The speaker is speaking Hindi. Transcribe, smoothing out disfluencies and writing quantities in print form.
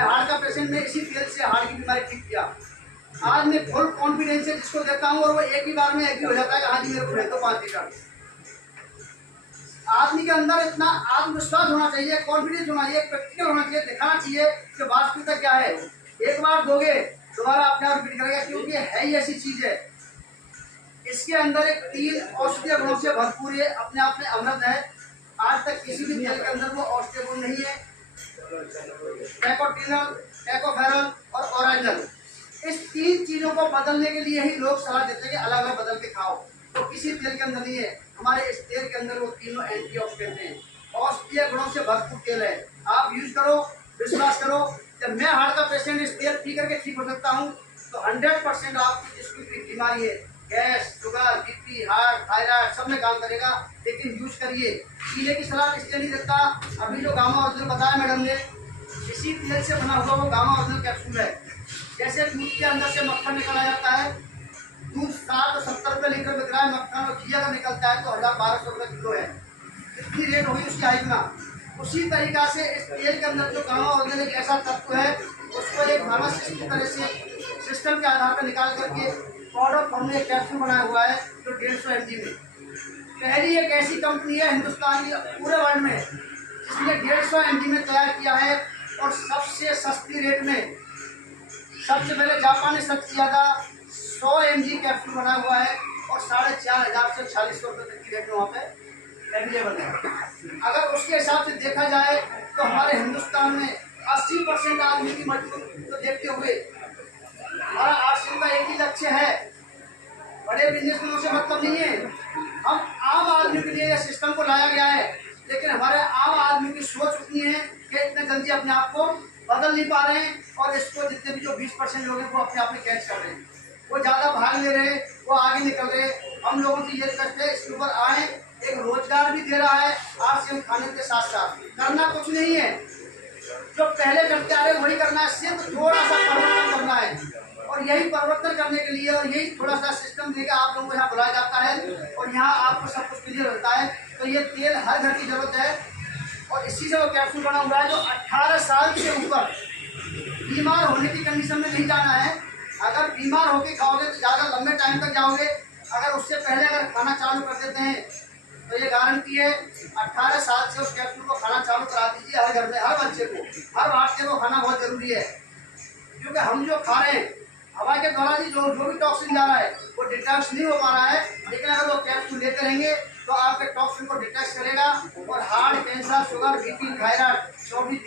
मैं हार्ट का पेशेंट में इसी तेल से हार्ट की बीमारी ठीक किया। आज मैं फुल कॉन्फिडेंस से जिसको देता हूँ और वो एक ही बार में एग्री हो जाता है कि हाँ जी मेरे को भेज दो 5 लीटर। आदमी के अंदर इतना आत्मविश्वास होना चाहिए, कॉन्फिडेंस होना चाहिए, प्रैक्टिकल होना चाहिए, दिखाना चाहिए कि वास्तविकता क्या है। एक बार दोगे दोबारा अपने आप रिपीट करेगा, क्योंकि है ही ऐसी चीज है। इसके अंदर एक 3 औषधीय गुणों से भरपूर है, अपने आप में अमृत है। आज तक किसी भी तेल के अंदर वो औषधीय गुण नहीं है। टेकोटिनल, टेकोफेरल और ओरिजिनल, इस 3 चीजों को बदलने के लिए ही लोग सलाह देते हैं कि अलग अलग बदल के खाओ। तो किसी तेल के अंदर नहीं है, हमारे इस तेल के अंदर वो तीनों एंटीऑक्सीडेंट हैं, औषधीय गुणों से भरपूर तेल है। आप यूज करो, विश्वास करो। जब मैं हार्ट का पेशेंट इस तेल पी करके ठीक हो सकता हूँ, तो 100% आपकी जिसकी बीमारी है, gas, sugar, BP, heart, thyroid, सब में काम करेगा। लेकिन यूज करिए। पीने की सलाह इसलिए नहीं देता। अभी जो गामा ओरिजिनल बताया मैडम ने, इसी तेल से बना हुआ वो गामा ओरिजिनल कैप्सूल है। जैसे दूध के अंदर से मक्खन निकाला जाता है, दूध 60 और 70 रुपये लीटर बिक रहा है, मक्खन और घी अगर निकलता है तो 1000-1200 रुपये किलो है। कितनी रेट होगी उसकी हाइट ना। उसी तरीका से इस तेल के अंदर जो गामा ओरिजिनल एक ऐसा तत्व है, उसको एक फार्मासिस्ट की तरह से सिस्टम के आधार पर निकाल करके पाउडर फॉर्म में कैप्सूल बनाया हुआ है, जो 150 mg में। पहली एक ऐसी कंपनी है हिंदुस्तान की पूरे वर्ल्ड में जिसने 150 mg में तैयार किया है, और सबसे सस्ती रेट में। सबसे पहले जापान ने सर्च किया था, 100 mg कैप्सूल बना हुआ है और 4500 से 4600 रुपये तक की रेट में वहाँ पे अवेलेबल है। अगर उसके हिसाब से देखा जाए तो हमारे हिंदुस्तान में 80% आदमी की मजबूरी को देखते हुए हमारा आश्रम का एक ही लक्ष्य है, बड़े बिजनेसमैनों से मतलब नहीं है। हम आम आदमी के लिए यह सिस्टम को लाया गया है, लेकिन हमारे आम आदमी की सोच उतनी है कि इतने जल्दी अपने आप को बदल नहीं पा रहे हैं, और इसको जितने भी जो 20% लोग हैं वो अपने आप में कैच कर रहे हैं, वो ज़्यादा भाग ले रहे हैं, वो आगे निकल रहे हैं। हम लोगों से ये रिक्वेस्ट है, इसके ऊपर आए। एक रोजगार भी दे रहा है आज से, हम खाने के साथ साथ करना कुछ नहीं है, जो पहले करते आ रहे वही करना है, सिर्फ थोड़ा सा परिवर्तन करना है। और यही परिवर्तन करने के लिए और यही थोड़ा सा सिस्टम देकर आप लोगों को यहाँ बुलाया जाता है, और यहाँ आपको सब कुछ क्लियर होता है। तो ये तेल हर घर की जरूरत है, और इसी से वो कैप्सूल बना हुआ है जो 18 साल से ऊपर बीमार होने की कंडीशन में नहीं जाना है। अगर बीमार होकर खाओगे तो ज़्यादा लंबे टाइम तक जाओगे। अगर उससे पहले अगर खाना चालू कर देते हैं तो ये गारंटी है 18 साल से उस कैप्सूल को खाना चालू करा दीजिए। हर घर में हर बच्चे को, हर भारतीय को खाना बहुत जरूरी है, क्योंकि हम जो खा रहे हैं हवा के द्वारा जो भी टॉक्सिन जा रहा है वो डिटॉक्स नहीं हो पा रहा है। लेकिन अगर वो कैप्सूल लेते रहेंगे तो आपके टॉक्सिन को डिटॉक्स करेगा, और heart, cancer, sugar, BP, thyroid 24